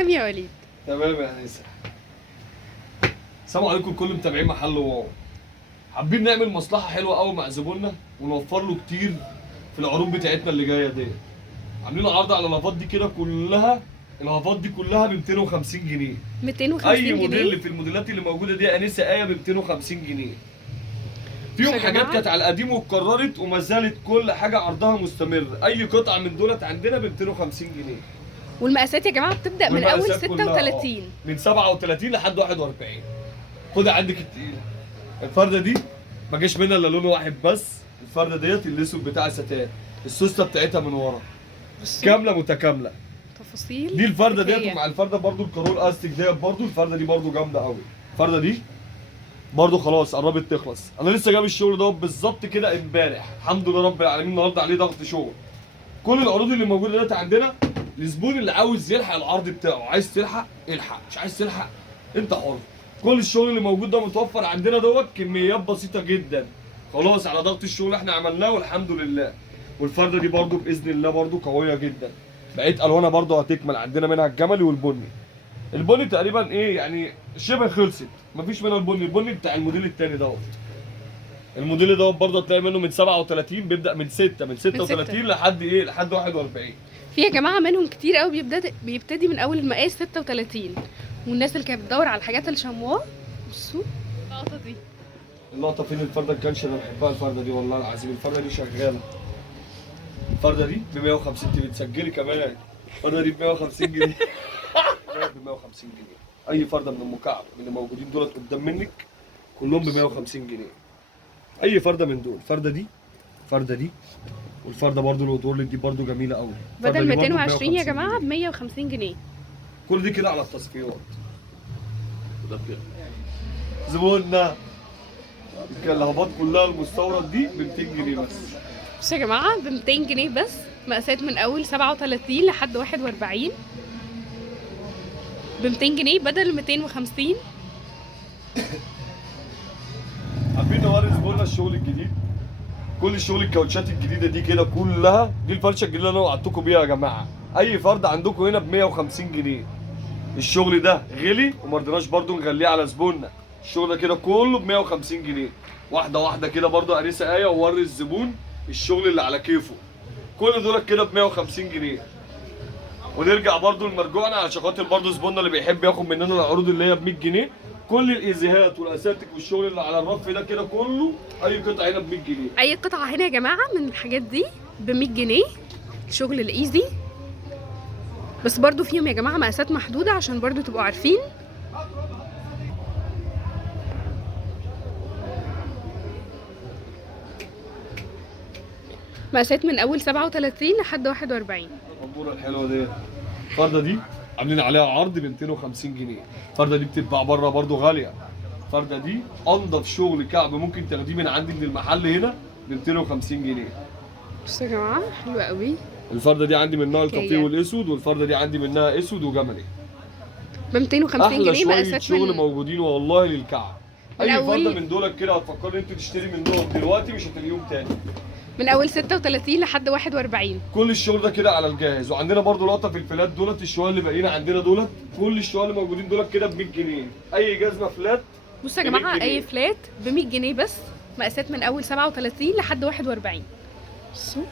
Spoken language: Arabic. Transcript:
تمام يا وليد. تمام يا انسه. السلام عليكم كل متابعين محل واو. حابين نعمل مصلحه حلوه قوي مع زبوننا ونوفر له كتير في العروض بتاعتنا اللي جايه دي. عاملين عرض على الهافات دي كده كلها، الهافات دي كلها ب 250 جنيه. 250 اي جنيه موديل في الموديلات اللي موجوده دي انسه ايه ب 250 جنيه. فيهم حاجات كانت على القديم واتكررت وما زالت كل حاجه عرضها مستمر. اي قطعه من دولت عندنا ب 250 جنيه. والمقاسات يا جماعه بتبدا من اول 36 من 37 لحد 41. خدي عندك التقيله. الفرده دي ما جاش منها الا لون واحد بس. الفرده ديت الاسود بتاع الستان، السوسته بتاعتها من ورا كامله متكامله. تفاصيل دي الفرده ديت، ومع الفرده برضو الكارول استيك ديت برضو. الفرده دي برضو جامده قوي. الفرده دي برضو خلاص قربت تخلص. انا لسه جايب الشغل دوت بالظبط كده امبارح، الحمد لله رب العالمين. النهارده عليه ضغط شغل. كل العروض اللي موجوده دلوقتي عندنا الزبون اللي عاوز يلحق العرض بتاعه. عايز تلحق الحق، مش عايز تلحق انت حر. كل الشغل اللي موجود ده متوفر عندنا دوت كميات بسيطه جدا. خلاص على ضغط الشغل احنا عملناه والحمد لله. والفرده دي برضو باذن الله برضو قويه جدا. بقيت الوانها برضو هتكمل. عندنا منها الجملي والبني. البني تقريبا ايه يعني شبه خلصت، مفيش منها البني. البني بتاع الموديل التاني دوت. الموديل دوت برضه هتلاقي منه من 37، بيبدا من 36 لحد ايه، لحد 41. في يا جماعه منهم كتير قوي بيبتدي من اول المقاس 36. والناس اللي كانت بتدور على الحاجات الشمواه بصوا اللقطه دي. اللقطه فين؟ الفرده الكنش انا بحبها الفرده دي والله العظيم. الفرده دي شغاله. الفرده دي ب 150 انت بتسجلي كمان. الفرده دي ب 150 جنيه. ب 150 جنيه. اي فرده من المكعب من اللي موجودين دولت قدام منك كلهم ب 150 جنيه. اي فرده من دول. الفرده دي والفرده برضو الاوتورلت دي برضو جميله قوي. بدل 220 يا جماعه ب 150 جنيه. كل دي كده على التصفيات. ده كده زبوننا الهباط كلها المستورد دي ب 200 جنيه بس. بصوا يا جماعه ب 200 جنيه بس. مقاسات من اول 37 لحد 41 ب 200 جنيه بدل 250. حابين نوري زبوننا الشغل الجديد. كل الشغل الكاوتشات الجديده دي كده كلها. دي الفرشه الجديده اللي انا وعدتكم بيها يا جماعه. اي فرد عندكم هنا ب 150 جنيه. الشغل ده غلي وما رضيناش برده نغليه على زبوننا. الشغل ده كده كله ب 150 جنيه. واحده واحده كده برده انسه ايه ووري الزبون الشغل اللي على كيفه. كل دول كده ب 150 جنيه. ونرجع برده لمرجوعنا عشان خاطر برده زبوننا اللي بيحب ياخد مننا العروض اللي هي ب 100 جنيه. كل الايزيهات والاساتك والشغل اللي على الرف ده كده كله اي قطعه هنا ب 100 جنيه. اي قطعه هنا يا جماعه من الحاجات دي ب 100 جنيه. الشغل الايزي بس برضو فيهم يا جماعه مقاسات محدوده عشان برضو تبقوا عارفين. مقاسات من اول 37 لحد 41. الاموره الحلوه دي. الفرده دي عاملين عليها عرض ب 250 جنيه. الفرده دي بتتباع بره برضو غاليه. الفرده دي انضف شغل كعب ممكن تاخديه من عندي من المحل هنا ب 250 جنيه. بصوا يا جماعه حلوه قوي. الفرده دي عندي منها الكافيه والاسود، والفرده دي عندي منها اسود وجملي. ب 250 جنيه. مقاسات شغل موجودين والله للكعب. اي فرده من دولت كده هتفكري انت تشتري منهم دلوقتي مش هتلاقيهم تاني. من اول 36 لحد 41. كل الشغل ده كده على الجاهز. وعندنا برضو لقطه في الفلات دولت. الشوال اللي باقيين عندنا دولت كل الشوال اللي موجودين دولت كده ب 100 جنيه. اي جزمه فلات بصوا يا جماعه اي فلات ب 100 جنيه بس. مقاسات من اول 37 لحد 41. بصوا